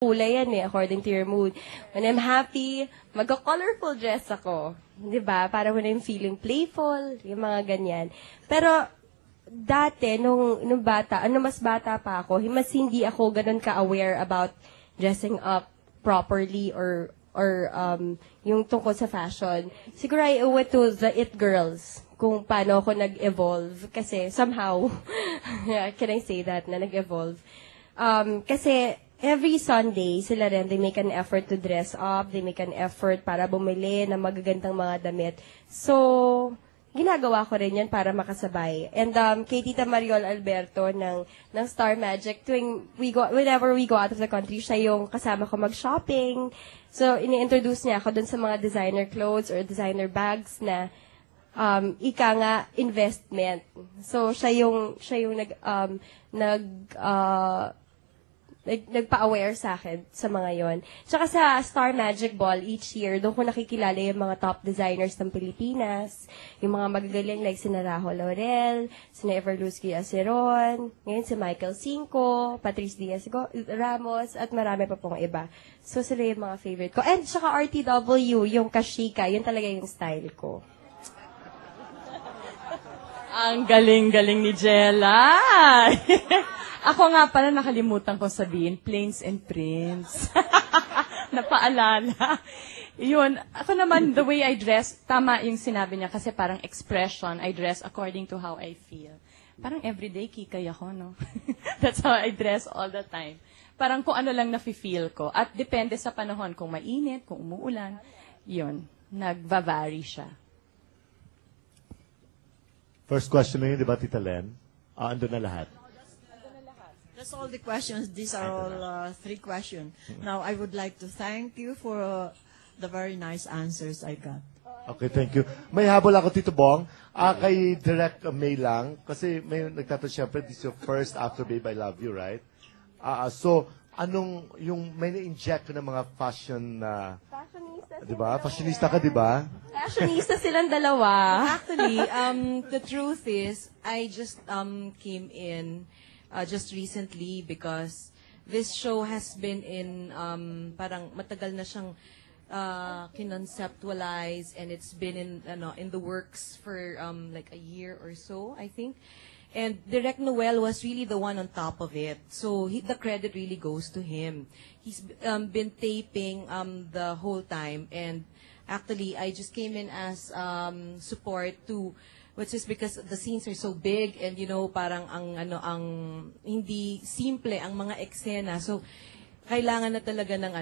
kulay yan eh, according to your mood. When I'm happy, magka-colorful dress ako. 'Di ba? Para when I'm feeling playful, yung mga ganyan. Pero, dati, nung bata, mas bata pa ako, mas hindi ako ganun ka-aware about dressing up properly or yung tungkol sa fashion. Siguro I owe it to the It Girls kung paano ako nag-evolve. Kasi somehow, can I say that, na nag-evolve? Kasi every Sunday, sila rin, they make an effort to dress up, they make an effort para bumili ng magagandang mga damit. So, ginagawa ko rin yan para makasabay. And kay Tita Mariol Alberto ng Star Magic, whenever we go out of the country, siya yung kasama ko mag-shopping. So, ini-introduce niya ako dun sa mga designer clothes or designer bags na ika nga investment. So, siya yung nagpa-aware sa akin sa mga yon. Tsaka sa Star Magic Ball each year, doon ko nakikilala yung mga top designers ng Pilipinas, yung mga magagaling like si Narajo Laurel, si Everlusky Aceron, ngayon si Michael Cinco, Patrice Diaz Ramos, at marami pa pong iba. So sila yung mga favorite ko. And tsaka RTW, yung Kashika, yun talaga yung style ko. Ang galing-galing ni Jella. Ako nga pala nakalimutan kong sabihin, Plains and Prince. Napaalala. Yun, ako naman, the way I dress, tama yung sinabi niya kasi parang expression, I dress according to how I feel. Parang everyday kikay ako, no? That's how I dress all the time. Parang kung ano lang nafe-feel ko. At depende sa panahon, kung mainit, kung umuulan, yun, nagva-vary siya. First question na yun, di ba, Tita Len? Andun na lahat. That's all the questions. These are all 3 questions. Now, I would like to thank you for the very nice answers I got. Okay, thank you. May habol ako, Tito Bong. Kay Direct May lang, kasi may nagtatanong, syempre, this is your first after Babe, I Love You, right? So, anong, yung may na-inject ko ng mga fashion na... Di ba? Fashionista ka, di ba? Fashionista silang dalawa. Actually, the truth is, I just came in just recently because this show has been in, parang matagal na siyang kinonceptualize, and it's been in the works for like a year or so, I think. And Direk Noel was really the one on top of it. So the credit really goes to him. He's been taping the whole time. And actually, I just came in as support to, which is because the scenes are so big and, you know, parang ang hindi simple ang mga eksena. So, kailangan na talaga ng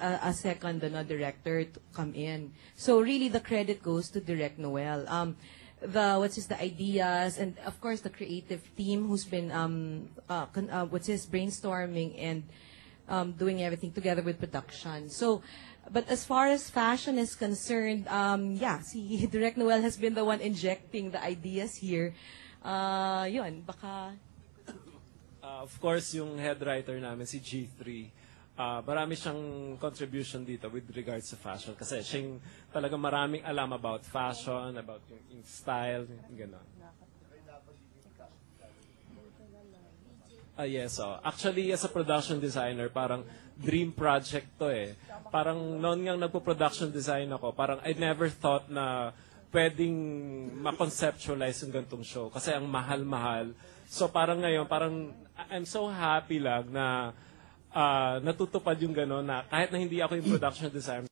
a second director to come in. So really the credit goes to Direk Noel. The ideas, and of course the creative team who's been brainstorming and doing everything together with production. So, but as far as fashion is concerned, si Direk Noel has been the one injecting the ideas here. Yun, baka... Of course, yung head writer namin, si G3, marami siyang contribution dito with regards to fashion. Kasi siya yung talaga maraming alam about fashion, about yung style, yung gano'n. Yes, actually, as a production designer, parang dream project to eh. Parang noon nga nagpo-production design ako, parang I never thought na pwedeng ma-conceptualize yung ganitong show. Kasi ang mahal-mahal. So parang ngayon, parang I'm so happy lang na natutupad yung gano'n na kahit na hindi ako yung production designer,